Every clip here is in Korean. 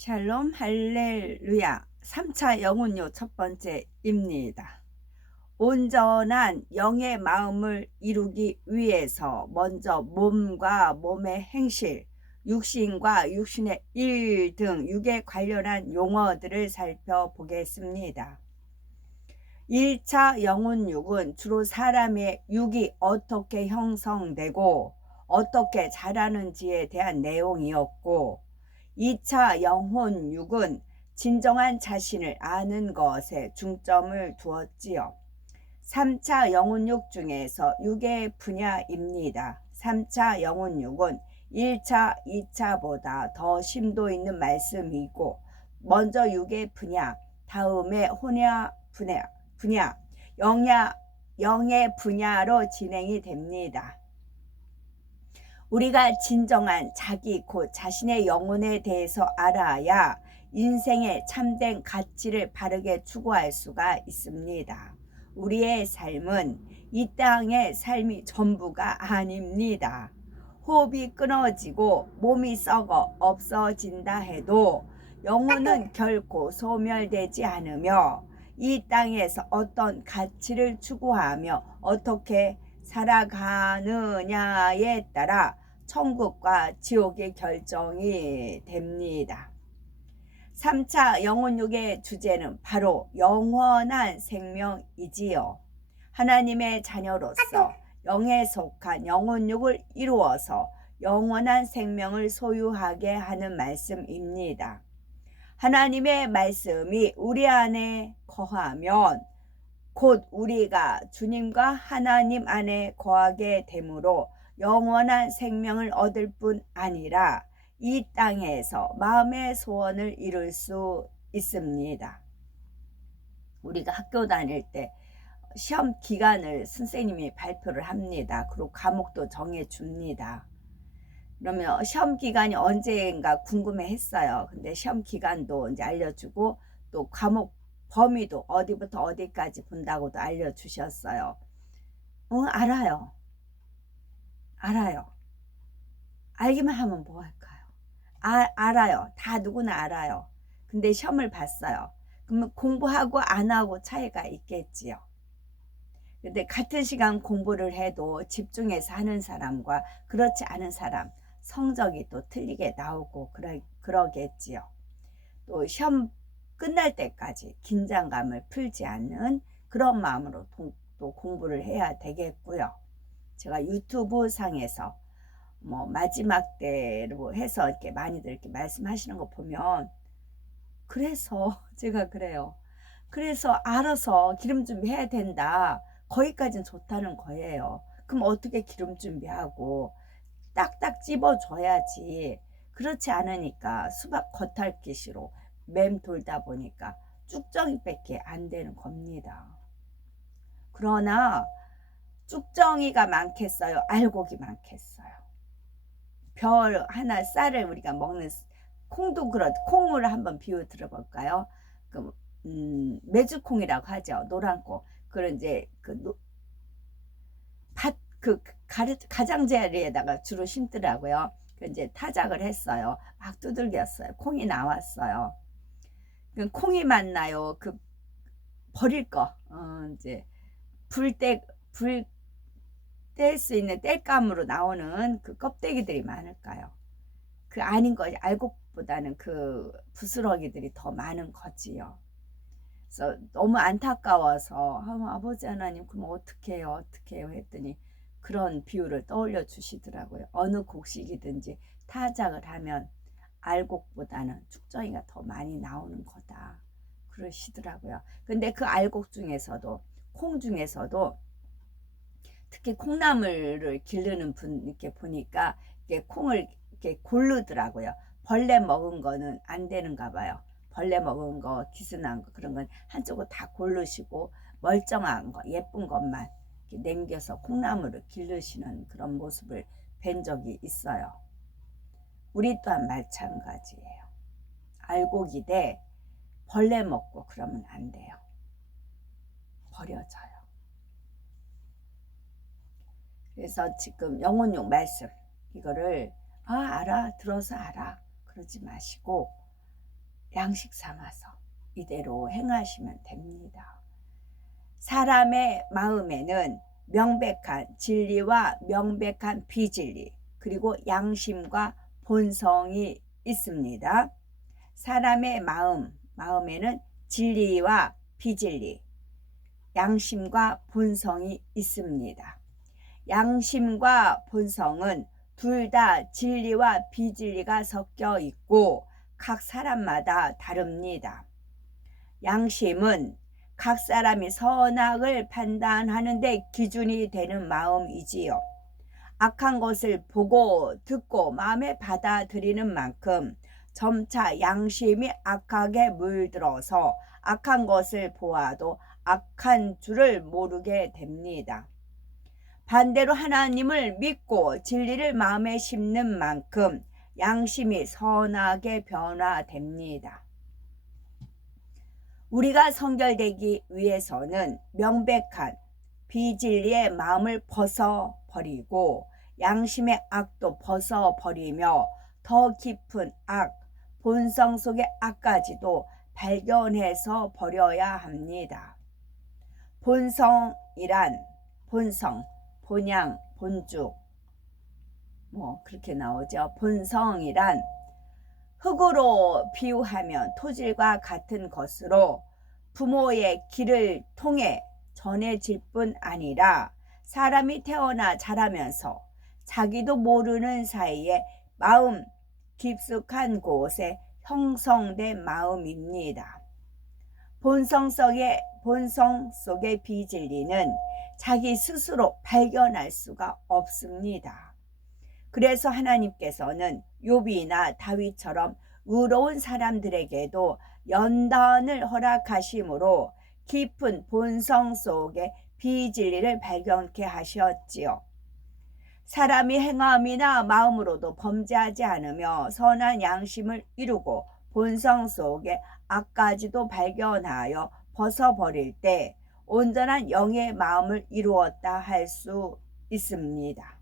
샬롬 할렐루야. 3차 영혼요 첫 번째입니다. 온전한 영의 마음을 이루기 위해서 먼저 몸과 몸의 행실, 육신과 육신의 일 등 육에 관련한 용어들을 살펴보겠습니다. 1차 영혼육은 주로 사람의 육이 어떻게 형성되고 어떻게 자라는지에 대한 내용이었고, 2차 영혼육은 진정한 자신을 아는 것에 중점을 두었지요. 3차 영혼육 중에서 육의 분야입니다. 3차 영혼육은 1차, 2차보다 더 심도 있는 말씀이고, 먼저 육의 분야, 다음에 혼야 분야, 영의 분야로 진행이 됩니다. 우리가 진정한 자기 곧 자신의 영혼에 대해서 알아야 인생의 참된 가치를 바르게 추구할 수가 있습니다. 우리의 삶은 이 땅의 삶이 전부가 아닙니다. 호흡이 끊어지고 몸이 썩어 없어진다 해도 영혼은 결코 소멸되지 않으며 이 땅에서 어떤 가치를 추구하며 어떻게 살아가느냐에 따라 천국과 지옥의 결정이 됩니다. 3차 영혼육의 주제는 바로 영원한 생명이지요. 하나님의 자녀로서 영에 속한 영혼육을 이루어서 영원한 생명을 소유하게 하는 말씀입니다. 하나님의 말씀이 우리 안에 거하면 곧 우리가 주님과 하나님 안에 거하게 되므로 영원한 생명을 얻을 뿐 아니라 이 땅에서 마음의 소원을 이룰 수 있습니다. 우리가 학교 다닐 때 시험 기간을 선생님이 발표를 합니다. 그리고 과목도 정해줍니다. 그러면 시험 기간이 언제인가 궁금해 했어요. 근데 시험 기간도 이제 알려주고 또 과목 범위도 어디부터 어디까지 본다고도 알려주셨어요. 알아요. 알기만 하면 뭐 할까요? 알아요. 다 누구나 알아요. 근데 시험을 봤어요. 그러면 공부하고 안 하고 차이가 있겠지요. 근데 같은 시간 공부를 해도 집중해서 하는 사람과 그렇지 않은 사람 성적이 또 틀리게 나오고 그러겠지요. 또 시험 끝날 때까지 긴장감을 풀지 않는 그런 마음으로 또 공부를 해야 되겠고요. 제가 유튜브 상에서 뭐 마지막 때로 해서 이렇게 많이들 이렇게 말씀하시는 거 보면 그래서 제가 그래요. 그래서 알아서 기름 준비해야 된다. 거기까지는 좋다는 거예요. 그럼 어떻게 기름 준비하고 딱딱 집어줘야지. 그렇지 않으니까 수박 겉핥기시로 맴 돌다 보니까 쭉정이밖에 안 되는 겁니다. 그러나 쭉정이가 많겠어요? 알곡이 많겠어요? 별 하나 쌀을 우리가 먹는 콩도 콩을 한번 비유 들어볼까요? 메주콩이라고 하죠. 노란 콩. 그런 이제 가장자리에다가 주로 심더라고요. 이제 타작을 했어요. 막 두들겼어요. 콩이 나왔어요. 콩이 맞나요? 버릴 거. 이제 불 뗄 수 있는 땔감으로 나오는 그 껍데기들이 많을까요? 그 아닌 거 알곡보다는 그 부스러기들이 더 많은 거지요. 그래서 너무 안타까워서 아버지 하나님 그럼 어떻게 해요 했더니 그런 비유를 떠올려 주시더라고요. 어느 곡식이든지 타작을 하면 알곡보다는 쭉정이가 더 많이 나오는 거다 그러시더라고요. 근데 그 알곡 중에서도 콩 중에서도 특히 콩나물을 기르는 분 이렇게 보니까 이렇게 콩을 이렇게 고르더라고요. 벌레 먹은 거는 안 되는가 봐요. 벌레 먹은 거, 기스난 거 그런 건 한쪽으로 다 고르시고 멀쩡한 거, 예쁜 것만 이렇게 남겨서 콩나물을 기르시는 그런 모습을 뵌 적이 있어요. 우리 또한 마찬가지예요. 알곡이 돼 벌레 먹고 그러면 안 돼요. 버려져요. 그래서 지금 영혼용 말씀 이거를 알아 들어서 알아 그러지 마시고 양식 삼아서 이대로 행하시면 됩니다. 사람의 마음에는 명백한 진리와 명백한 비진리, 그리고 양심과 본성이 있습니다. 사람의 마음에는 진리와 비진리, 양심과 본성이 있습니다. 양심과 본성은 둘 다 진리와 비진리가 섞여 있고 각 사람마다 다릅니다. 양심은 각 사람이 선악을 판단하는 데 기준이 되는 마음이지요. 악한 것을 보고 듣고 마음에 받아들이는 만큼 점차 양심이 악하게 물들어서 악한 것을 보아도 악한 줄을 모르게 됩니다. 반대로 하나님을 믿고 진리를 마음에 심는 만큼 양심이 선하게 변화됩니다. 우리가 성결되기 위해서는 명백한 비진리의 마음을 벗어버리고 양심의 악도 벗어버리며 더 깊은 악, 본성 속의 악까지도 발견해서 버려야 합니다. 본성이란 본성, 본향, 본죽 그렇게 나오죠. 본성이란 흙으로 비유하면 토질과 같은 것으로 부모의 길을 통해 전해질 뿐 아니라 사람이 태어나 자라면서 자기도 모르는 사이에 마음 깊숙한 곳에 형성된 마음입니다. 본성 속의 비진리는 자기 스스로 발견할 수가 없습니다. 그래서 하나님께서는 욥이나 다윗처럼 의로운 사람들에게도 연단을 허락하심으로 깊은 본성 속의 비진리를 발견케 하셨지요. 사람이 행함이나 마음으로도 범죄하지 않으며 선한 양심을 이루고 본성 속의 악까지도 발견하여 벗어버릴 때 온전한 영의 마음을 이루었다 할 수 있습니다.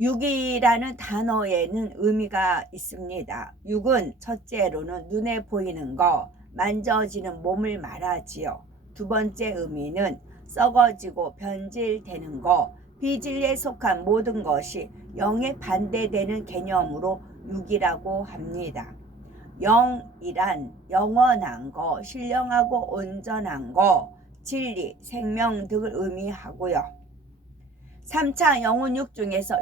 육이라는 단어에는 의미가 있습니다. 육은 첫째로는 눈에 보이는 거, 만져지는 몸을 말하지요. 두 번째 의미는 썩어지고 변질되는 거, 비진리에 속한 모든 것이 영에 반대되는 개념으로 육이라고 합니다. 영이란 영원한 거, 신령하고 온전한 거, 진리, 생명 등을 의미하고요. 3차 영혼육 중에서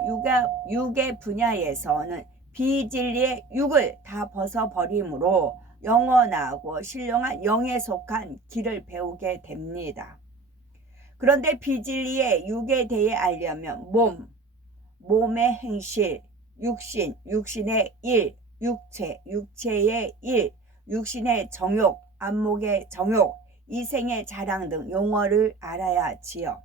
육의 분야에서는 비진리의 육을 다 벗어버림으로 영원하고 신령한 영에 속한 길을 배우게 됩니다. 그런데 비진리의 육에 대해 알려면 몸의 행실, 육신, 육신의 일, 육체, 육체의 일, 육신의 정욕, 안목의 정욕, 이생의 자랑 등 용어를 알아야 하지요.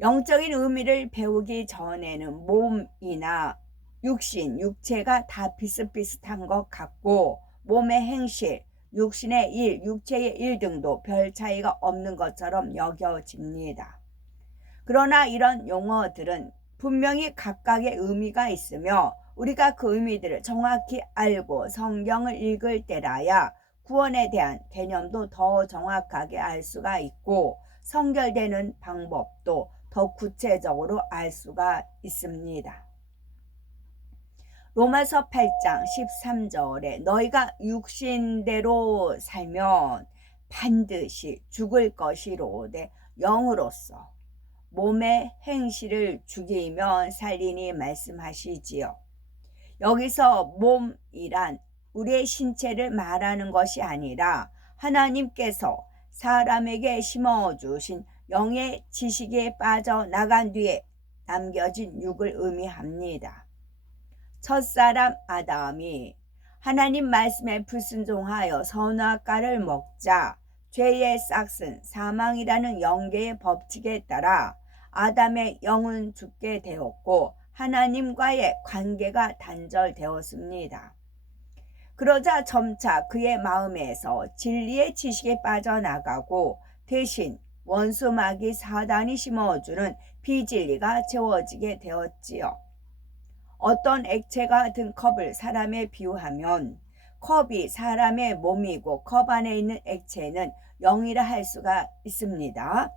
영적인 의미를 배우기 전에는 몸이나 육신, 육체가 다 비슷비슷한 것 같고 몸의 행실, 육신의 일, 육체의 일 등도 별 차이가 없는 것처럼 여겨집니다. 그러나 이런 용어들은 분명히 각각의 의미가 있으며 우리가 그 의미들을 정확히 알고 성경을 읽을 때라야 구원에 대한 개념도 더 정확하게 알 수가 있고 성결되는 방법도 더 구체적으로 알 수가 있습니다. 로마서 8장 13절에 너희가 육신대로 살면 반드시 죽을 것이로되 영으로서 몸의 행실을 죽이면 살리니 말씀하시지요. 여기서 몸이란 우리의 신체를 말하는 것이 아니라 하나님께서 사람에게 심어주신 영의 지식에 빠져나간 뒤에 남겨진 육을 의미합니다. 첫사람 아담이 하나님 말씀에 불순종하여 선악과를 먹자 죄의 싹슨 사망이라는 영계의 법칙에 따라 아담의 영은 죽게 되었고 하나님과의 관계가 단절되었습니다. 그러자 점차 그의 마음에서 진리의 지식에 빠져나가고 대신 원수 마귀 사단이 심어주는 비진리가 채워지게 되었지요. 어떤 액체가 든 컵을 사람에 비유하면 컵이 사람의 몸이고 컵 안에 있는 액체는 영이라 할 수가 있습니다.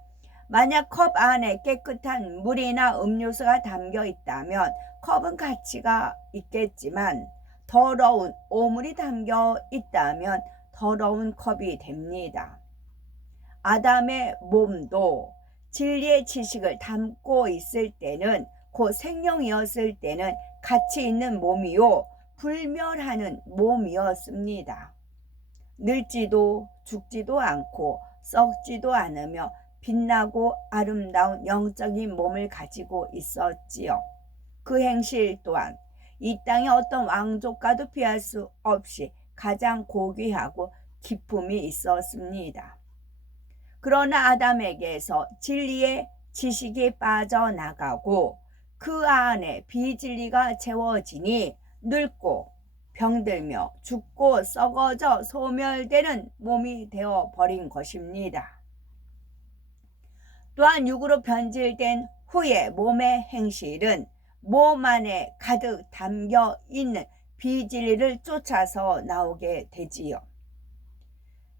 만약 컵 안에 깨끗한 물이나 음료수가 담겨 있다면 컵은 가치가 있겠지만 더러운 오물이 담겨 있다면 더러운 컵이 됩니다. 아담의 몸도 진리의 지식을 담고 있을 때는 곧 생명이었을 때는 가치 있는 몸이요 불멸하는 몸이었습니다. 늙지도 죽지도 않고 썩지도 않으며 빛나고 아름다운 영적인 몸을 가지고 있었지요. 그 행실 또한 이 땅의 어떤 왕족과도 비할 수 없이 가장 고귀하고 기품이 있었습니다. 그러나 아담에게서 진리의 지식이 빠져나가고 그 안에 비진리가 채워지니 늙고 병들며 죽고 썩어져 소멸되는 몸이 되어버린 것입니다. 또한 육으로 변질된 후에 몸의 행실은 몸 안에 가득 담겨 있는 비진리를 쫓아서 나오게 되지요.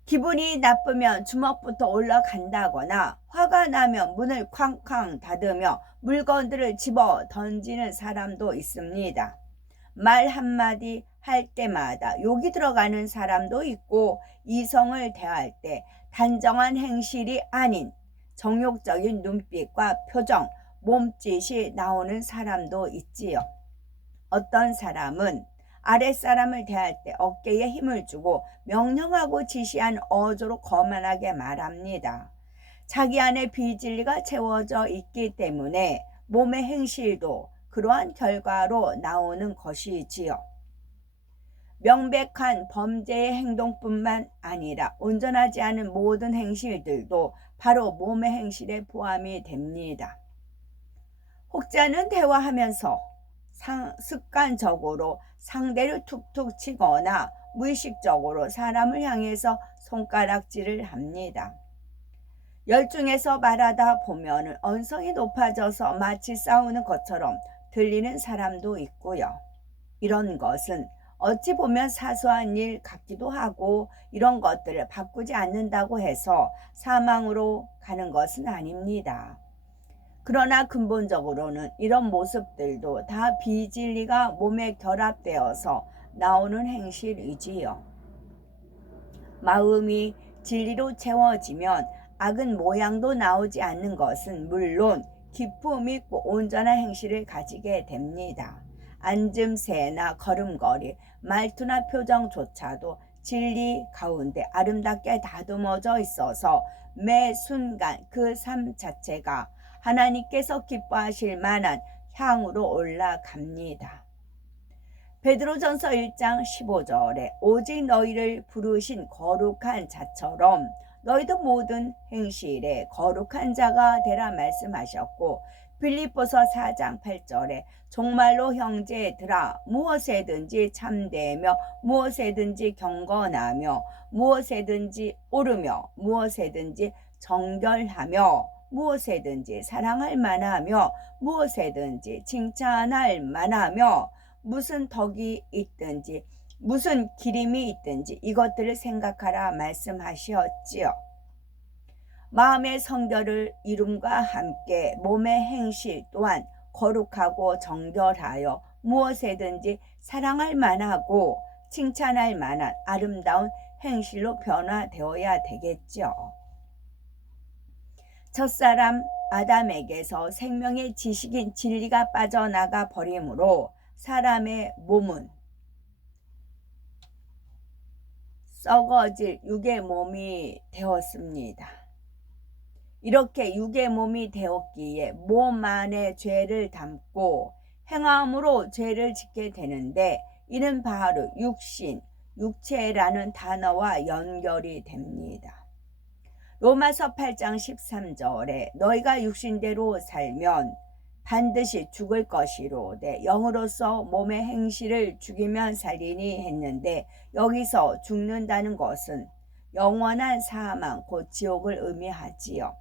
기분이 나쁘면 주먹부터 올라간다거나 화가 나면 문을 쾅쾅 닫으며 물건들을 집어 던지는 사람도 있습니다. 말 한마디 할 때마다 욕이 들어가는 사람도 있고 이성을 대할 때 단정한 행실이 아닌 정욕적인 눈빛과 표정, 몸짓이 나오는 사람도 있지요. 어떤 사람은 아랫사람을 대할 때 어깨에 힘을 주고 명령하고 지시한 어조로 거만하게 말합니다. 자기 안에 비진리가 채워져 있기 때문에 몸의 행실도 그러한 결과로 나오는 것이지요. 명백한 범죄의 행동뿐만 아니라 온전하지 않은 모든 행실들도 바로 몸의 행실에 포함이 됩니다. 혹자는 대화하면서 습관적으로 상대를 툭툭 치거나 무의식적으로 사람을 향해서 손가락질을 합니다. 열중해서 말하다 보면 언성이 높아져서 마치 싸우는 것처럼 들리는 사람도 있고요. 이런 것은 어찌 보면 사소한 일 같기도 하고 이런 것들을 바꾸지 않는다고 해서 사망으로 가는 것은 아닙니다. 그러나 근본적으로는 이런 모습들도 다 비진리가 몸에 결합되어서 나오는 행실이지요. 마음이 진리로 채워지면 악은 모양도 나오지 않는 것은 물론 기품 있고 온전한 행실을 가지게 됩니다. 앉음새나 걸음걸이, 말투나 표정조차도 진리 가운데 아름답게 다듬어져 있어서 매 순간 그 삶 자체가 하나님께서 기뻐하실 만한 향으로 올라갑니다. 베드로전서 1장 15절에 오직 너희를 부르신 거룩한 자처럼 너희도 모든 행실에 거룩한 자가 되라 말씀하셨고, 빌립보서 4장 8절에 정말로 형제들아 무엇에든지 참되며 무엇에든지 경건하며 무엇에든지 옳으며 무엇에든지 정결하며 무엇에든지 사랑할 만하며 무엇에든지 칭찬할 만하며 무슨 덕이 있든지 무슨 기림이 있든지 이것들을 생각하라 말씀하시었지요. 마음의 성결을 이룸과 함께 몸의 행실 또한 거룩하고 정결하여 무엇에든지 사랑할 만하고 칭찬할 만한 아름다운 행실로 변화되어야 되겠죠. 첫사람 아담에게서 생명의 지식인 진리가 빠져나가 버림으로 사람의 몸은 썩어질 육의 몸이 되었습니다. 이렇게 육의 몸이 되었기에 몸 안에 죄를 담고 행함으로 죄를 짓게 되는데 이는 바로 육신, 육체라는 단어와 연결이 됩니다. 로마서 8장 13절에 너희가 육신대로 살면 반드시 죽을 것이로되 영으로서 몸의 행실을 죽이면 살리니 했는데 여기서 죽는다는 것은 영원한 사망 곧 지옥을 의미하지요.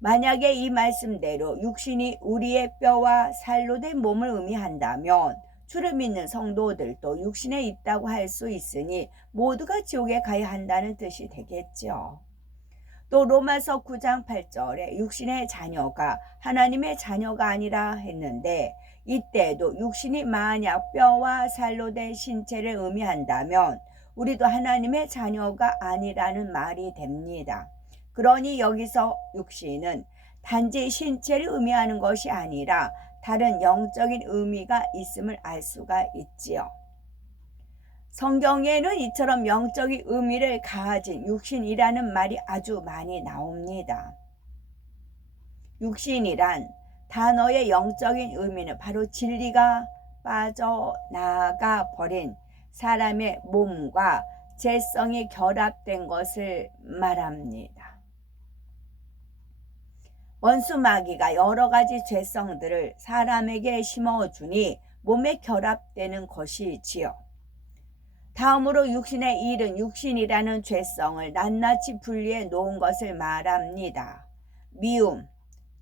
만약에 이 말씀대로 육신이 우리의 뼈와 살로 된 몸을 의미한다면 주를 믿는 성도들도 육신에 있다고 할 수 있으니 모두가 지옥에 가야 한다는 뜻이 되겠죠. 또 로마서 9장 8절에 육신의 자녀가 하나님의 자녀가 아니라 했는데, 이때도 육신이 만약 뼈와 살로 된 신체를 의미한다면 우리도 하나님의 자녀가 아니라는 말이 됩니다. 그러니 여기서 육신은 단지 신체를 의미하는 것이 아니라 다른 영적인 의미가 있음을 알 수가 있지요. 성경에는 이처럼 영적인 의미를 가진 육신이라는 말이 아주 많이 나옵니다. 육신이란 단어의 영적인 의미는 바로 진리가 빠져나가 버린 사람의 몸과 죄성이 결합된 것을 말합니다. 원수 마귀가 여러 가지 죄성들을 사람에게 심어주니 몸에 결합되는 것이지요. 다음으로 육신의 일은 육신이라는 죄성을 낱낱이 분리해 놓은 것을 말합니다. 미움,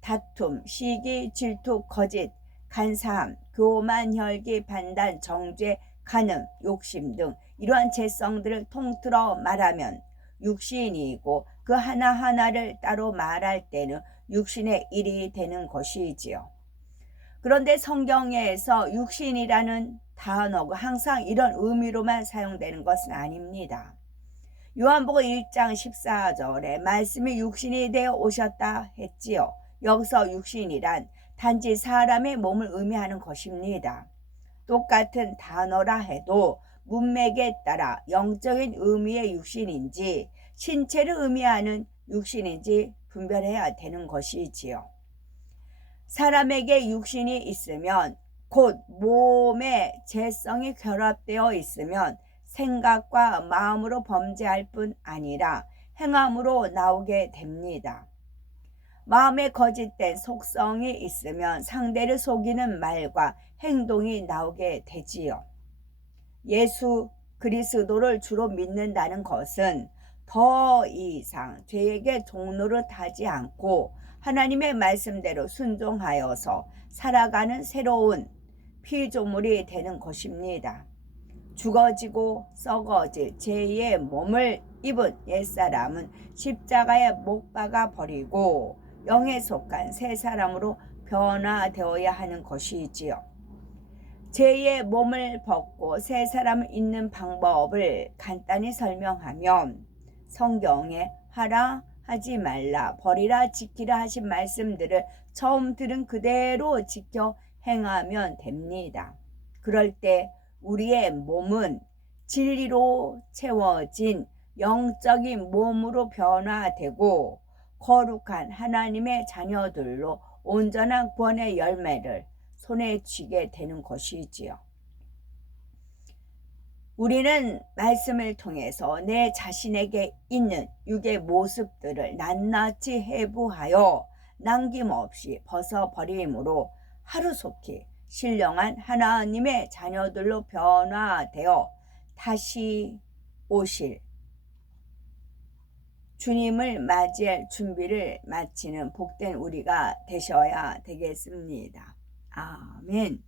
다툼, 시기, 질투, 거짓, 간사함, 교만, 혈기, 판단, 정죄, 간음, 욕심 등 이러한 죄성들을 통틀어 말하면 육신이고, 그 하나하나를 따로 말할 때는 육신의 일이 되는 것이지요. 그런데 성경에서 육신이라는 단어가 항상 이런 의미로만 사용되는 것은 아닙니다. 요한복음 1장 14절에 말씀이 육신이 되어 오셨다 했지요. 여기서 육신이란 단지 사람의 몸을 의미하는 것입니다. 똑같은 단어라 해도 문맥에 따라 영적인 의미의 육신인지 신체를 의미하는 육신인지 분별해야 되는 것이지요. 사람에게 육신이 있으면 곧 몸에 죄성이 결합되어 있으면 생각과 마음으로 범죄할 뿐 아니라 행함으로 나오게 됩니다. 마음에 거짓된 속성이 있으면 상대를 속이는 말과 행동이 나오게 되지요. 예수 그리스도를 주로 믿는다는 것은 더 이상 죄에게 종노릇하지 않고 하나님의 말씀대로 순종하여서 살아가는 새로운 피조물이 되는 것입니다. 죽어지고 썩어질 죄의 몸을 입은 옛사람은 십자가에 못 박아 버리고 영에 속한 새 사람으로 변화되어야 하는 것이지요. 죄의 몸을 벗고 새 사람을 잇는 방법을 간단히 설명하면 성경에 하라, 하지 말라, 버리라, 지키라 하신 말씀들을 처음 들은 그대로 지켜 행하면 됩니다. 그럴 때 우리의 몸은 진리로 채워진 영적인 몸으로 변화되고 거룩한 하나님의 자녀들로 온전한 구원의 열매를 손에 쥐게 되는 것이지요. 우리는 말씀을 통해서 내 자신에게 있는 육의 모습들을 낱낱이 해부하여 남김없이 벗어버림으로 하루속히 신령한 하나님의 자녀들로 변화되어 다시 오실 주님을 맞이할 준비를 마치는 복된 우리가 되셔야 되겠습니다. 아멘.